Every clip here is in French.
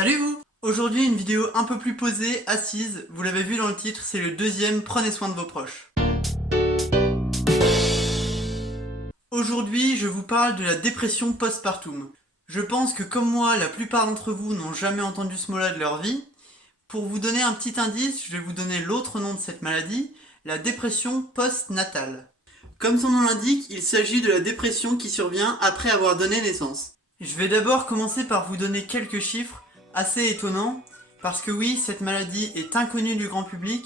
Salut vous! Aujourd'hui une vidéo un peu plus posée, assise, vous l'avez vu dans le titre, c'est le deuxième, prenez soin de vos proches. Aujourd'hui je vous parle de la dépression postpartum. Je pense que comme moi, la plupart d'entre vous n'ont jamais entendu ce mot-là de leur vie. Pour vous donner un petit indice, je vais vous donner l'autre nom de cette maladie, la dépression postnatale. Comme son nom l'indique, il s'agit de la dépression qui survient après avoir donné naissance. Je vais d'abord commencer par vous donner quelques chiffres assez étonnants, parce que oui, cette maladie est inconnue du grand public,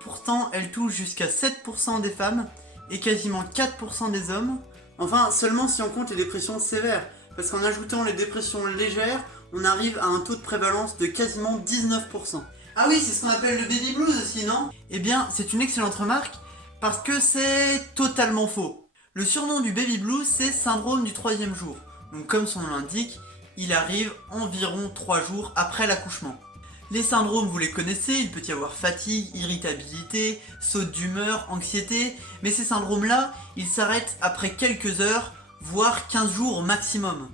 pourtant elle touche jusqu'à 7% des femmes et quasiment 4% des hommes. Enfin, seulement si on compte les dépressions sévères, parce qu'en ajoutant les dépressions légères, on arrive à un taux de prévalence de quasiment 19%. Ah oui, c'est ce qu'on appelle le baby blues aussi, non? Eh bien, c'est une excellente remarque, parce que c'est totalement faux. Le surnom du baby blues, c'est syndrome du troisième jour. Donc comme son nom l'indique, il arrive environ 3 jours après l'accouchement. Les syndromes, vous les connaissez, il peut y avoir fatigue, irritabilité, saute d'humeur, anxiété, mais ces syndromes-là, ils s'arrêtent après quelques heures, voire 15 jours au maximum.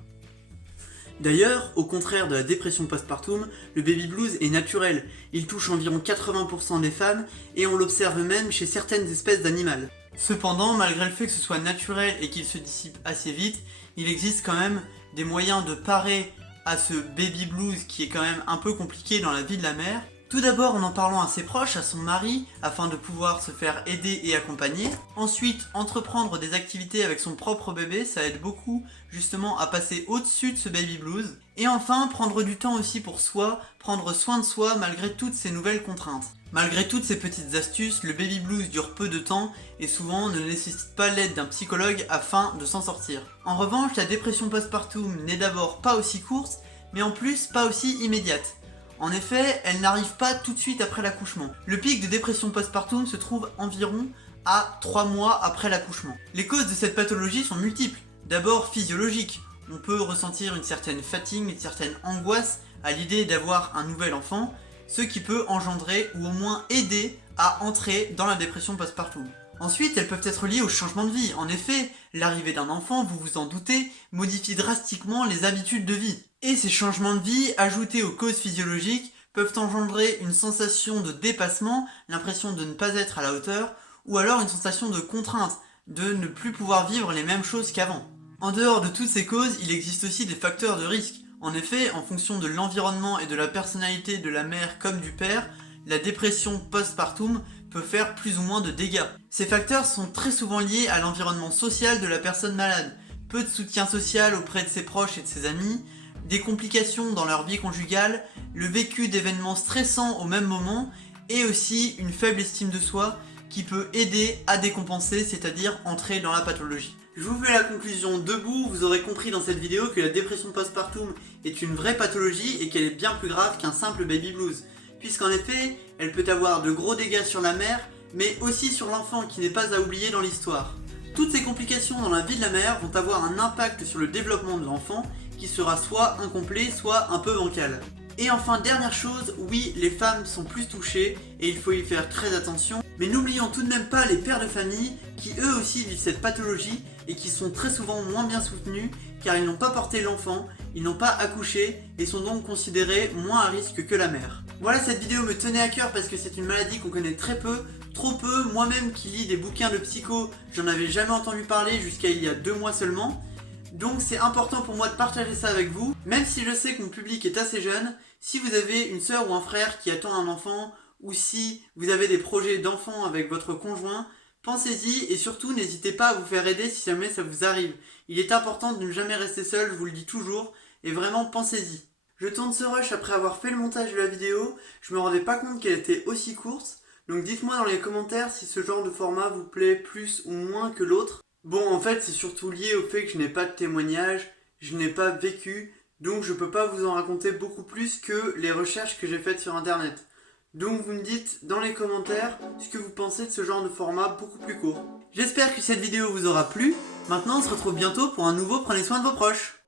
D'ailleurs, au contraire de la dépression postpartum, le baby blues est naturel. Il touche environ 80% des femmes et on l'observe même chez certaines espèces d'animaux. Cependant, malgré le fait que ce soit naturel et qu'il se dissipe assez vite, il existe quand même des moyens de parer à ce baby blues qui est quand même un peu compliqué dans la vie de la mère. Tout d'abord en parlant à ses proches, à son mari, afin de pouvoir se faire aider et accompagner. Ensuite, entreprendre des activités avec son propre bébé, ça aide beaucoup justement à passer au-dessus de ce baby blues. Et enfin, prendre du temps aussi pour soi, prendre soin de soi malgré toutes ces nouvelles contraintes. Malgré toutes ces petites astuces, le baby blues dure peu de temps et souvent ne nécessite pas l'aide d'un psychologue afin de s'en sortir. En revanche, la dépression postpartum n'est d'abord pas aussi courte, mais en plus pas aussi immédiate. En effet, elle n'arrive pas tout de suite après l'accouchement. Le pic de dépression postpartum se trouve environ à 3 mois après l'accouchement. Les causes de cette pathologie sont multiples. D'abord physiologiques. On peut ressentir une certaine fatigue, une certaine angoisse à l'idée d'avoir un nouvel enfant, ce qui peut engendrer ou au moins aider à entrer dans la dépression postpartum. Ensuite, elles peuvent être liées au changement de vie. En effet, l'arrivée d'un enfant, vous vous en doutez, modifie drastiquement les habitudes de vie. Et ces changements de vie, ajoutés aux causes physiologiques, peuvent engendrer une sensation de dépassement, l'impression de ne pas être à la hauteur, ou alors une sensation de contrainte, de ne plus pouvoir vivre les mêmes choses qu'avant. En dehors de toutes ces causes, il existe aussi des facteurs de risque. En effet, en fonction de l'environnement et de la personnalité de la mère comme du père, la dépression postpartum peut faire plus ou moins de dégâts. Ces facteurs sont très souvent liés à l'environnement social de la personne malade. Peu de soutien social auprès de ses proches et de ses amis, des complications dans leur vie conjugale, le vécu d'événements stressants au même moment, et aussi une faible estime de soi qui peut aider à décompenser, c'est-à-dire entrer dans la pathologie. Je vous fais la conclusion debout, vous aurez compris dans cette vidéo que la dépression postpartum est une vraie pathologie et qu'elle est bien plus grave qu'un simple baby blues. Puisqu'en effet, elle peut avoir de gros dégâts sur la mère, mais aussi sur l'enfant qui n'est pas à oublier dans l'histoire. Toutes ces complications dans la vie de la mère vont avoir un impact sur le développement de l'enfant, qui sera soit incomplet, soit un peu bancal. Et enfin, dernière chose, oui, les femmes sont plus touchées, et il faut y faire très attention, mais n'oublions tout de même pas les pères de famille, qui eux aussi vivent cette pathologie, et qui sont très souvent moins bien soutenus, car ils n'ont pas porté l'enfant, ils n'ont pas accouché, et sont donc considérés moins à risque que la mère. Voilà, cette vidéo me tenait à cœur parce que c'est une maladie qu'on connaît très peu, trop peu. Moi-même qui lis des bouquins de psycho, j'en avais jamais entendu parler jusqu'à il y a 2 mois seulement. Donc c'est important pour moi de partager ça avec vous, même si je sais que mon public est assez jeune. Si vous avez une sœur ou un frère qui attend un enfant, ou si vous avez des projets d'enfant avec votre conjoint, pensez-y et surtout n'hésitez pas à vous faire aider si jamais ça vous arrive. Il est important de ne jamais rester seul, je vous le dis toujours, et vraiment pensez-y. Je tourne ce rush après avoir fait le montage de la vidéo, je me rendais pas compte qu'elle était aussi courte, donc dites-moi dans les commentaires si ce genre de format vous plaît plus ou moins que l'autre. Bon, en fait, c'est surtout lié au fait que je n'ai pas de témoignage, je n'ai pas vécu, donc je peux pas vous en raconter beaucoup plus que les recherches que j'ai faites sur internet. Donc vous me dites dans les commentaires ce que vous pensez de ce genre de format beaucoup plus court. J'espère que cette vidéo vous aura plu, maintenant on se retrouve bientôt pour un nouveau Prenez soin de vos proches.